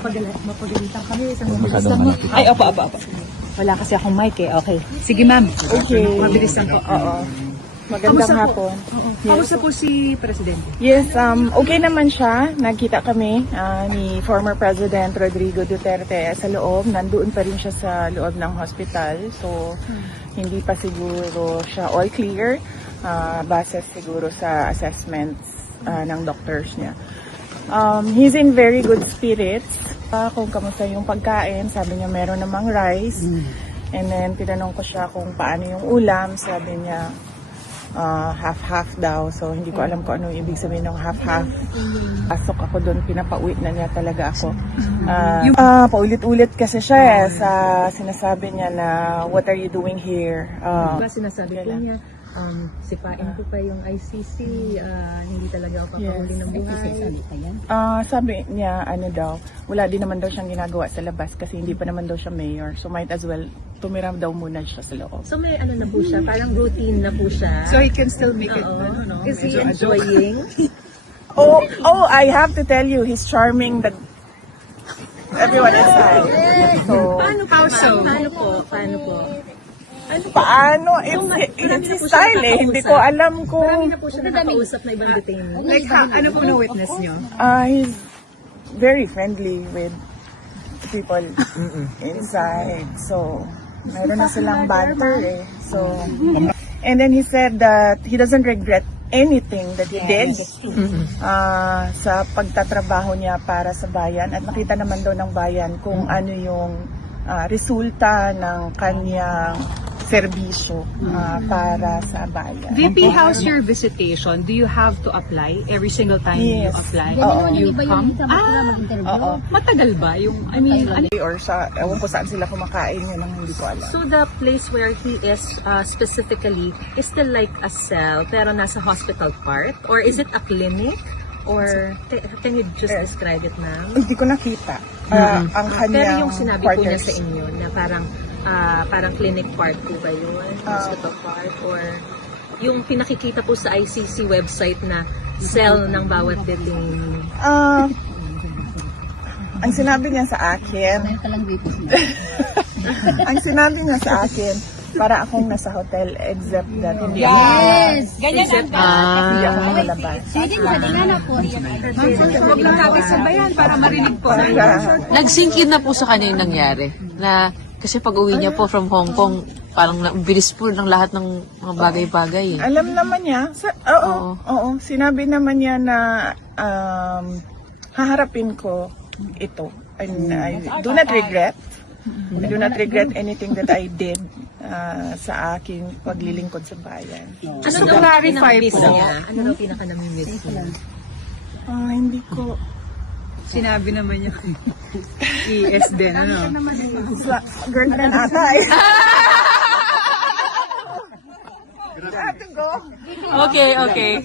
mapagalitan kami. Masyadong malapit. Ay, opo. Wala kasi akong mic eh. Okay. Sige, ma'am. Okay. Mabilis lang po. Oo. Magandang Kamusta po? hapon. Kamusta po si Presidente? Yes, okay naman siya. Nagkita kami ni former President Rodrigo Duterte sa loob. Nandoon pa rin siya sa loob ng hospital. So, hindi pa siguro siya all clear. Base siguro sa assessments ng doctors niya. He's in very good spirits. Kung kamusta yung pagkain, sabi niya meron namang rice. And then, tinanong ko siya kung paano yung ulam. Sabi niya, half-half daw. So, hindi ko alam kung ano ibig sabihin ng half-half. Pasok ako doon, pinapauwi na niya talaga ako. Paulit-ulit kasi siya sa sinasabi niya na, what are you doing here? Diba sinasabi po niya, sipain ko pa yung ICC, hindi talaga ako papahuli ng buhay. Sabi niya, ano daw, wala din naman daw siyang ginagawa sa labas kasi hindi pa naman daw siya mayor. So, might as well tumira daw muna siya sa loob. So may ano na po siya, parang routine na po siya. So he can still make it, Is he enjoying? Oh, I have to tell you, he's charming that everyone inside. So, Paano po? paano? It's his style eh. Hindi ko alam Marami kung... na po siya nakakausap na ibang detainee. Like, ano po na witness nyo? He's very friendly with people inside. So, meron na silang banter eh. So, and then he said that he doesn't regret anything that he did sa pagtatrabaho niya para sa bayan. At nakita naman daw ng bayan kung ano yung resulta ng kanyang serbisyo para sa bayan. VP, how's your visitation? Do you have to apply every single time you Yes. apply? Oo. You come? Oo. Matagal ba? Yung, I mean, ano? Or sa, ewan ko saan sila kumakain, yun ang hindi ko alam. So the place where he is specifically is still like a cell pero nasa hospital part? Or is it a clinic? Or can you just describe it now? Hindi ko nakita. Ang Pero kanyang yung sinabi po niya quarters. sa inyo na parang clinic part po ba yun? Hospital part? Or yung pinakikita po sa ICC website na cell ng bawat detainee? Ang sinabi niya sa akin, ang sinabi niya sa akin, para akong nasa hotel except that hindi ako malabas. Huwag lang natin sabayan para marinig po. Nag-sink in na po sa kanya yung nangyari. Na, kasi pag uwi niya po from Hong Kong, parang bilis po ng lahat ng mga bagay-bagay. Alam naman niya, oo, sinabi naman niya na haharapin ko ito. And I do not regret. I do not regret anything that I did sa aking paglilingkod sa bayan. Ano daw pinaka-miss niya? Ano daw pinaka-namimiss niya? Hindi ko... Sinabi naman niya kay ES din, ano? Girlfriend ata eh. I have to go. Okay.